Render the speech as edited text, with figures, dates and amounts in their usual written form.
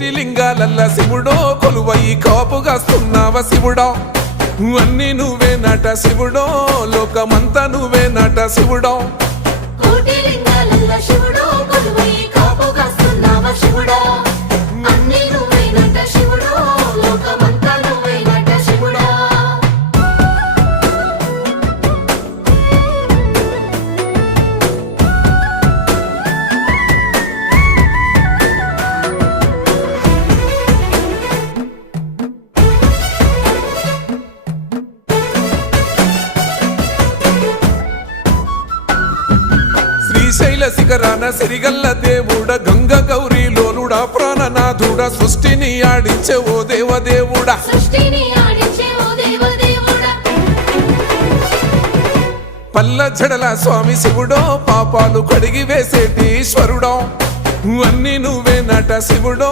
కోటి లింగాలల్ల శివుడో కొలువై కాపుగాస్తున్నావ శివుడా అన్ని నువ్వే నట శివుడో లోకమంతా నువ్వే నట శివుడో కోటి లింగాలల్ల శివుడో కొలువై కాపుగాస్తున్నావ శివుడా అన్ని నువ్వే నట శివుడో లోకమంతా నువ్వే నట శివుడా శ్రీశైల శిఖరాన సిరిగల్ల దేవుడ గంగ గౌరీ లోలుడా ప్రాణనాథుడా సృష్టిని ఆడించే ఓ దేవదేవుడా సృష్టిని ఆడించే ఓ దేవదేవుడా పల్ల జడల స్వామి శివుడో పాపాలు కడిగి వేసేటి ఈశ్వరుడో అన్ని నువ్వే నట శివుడో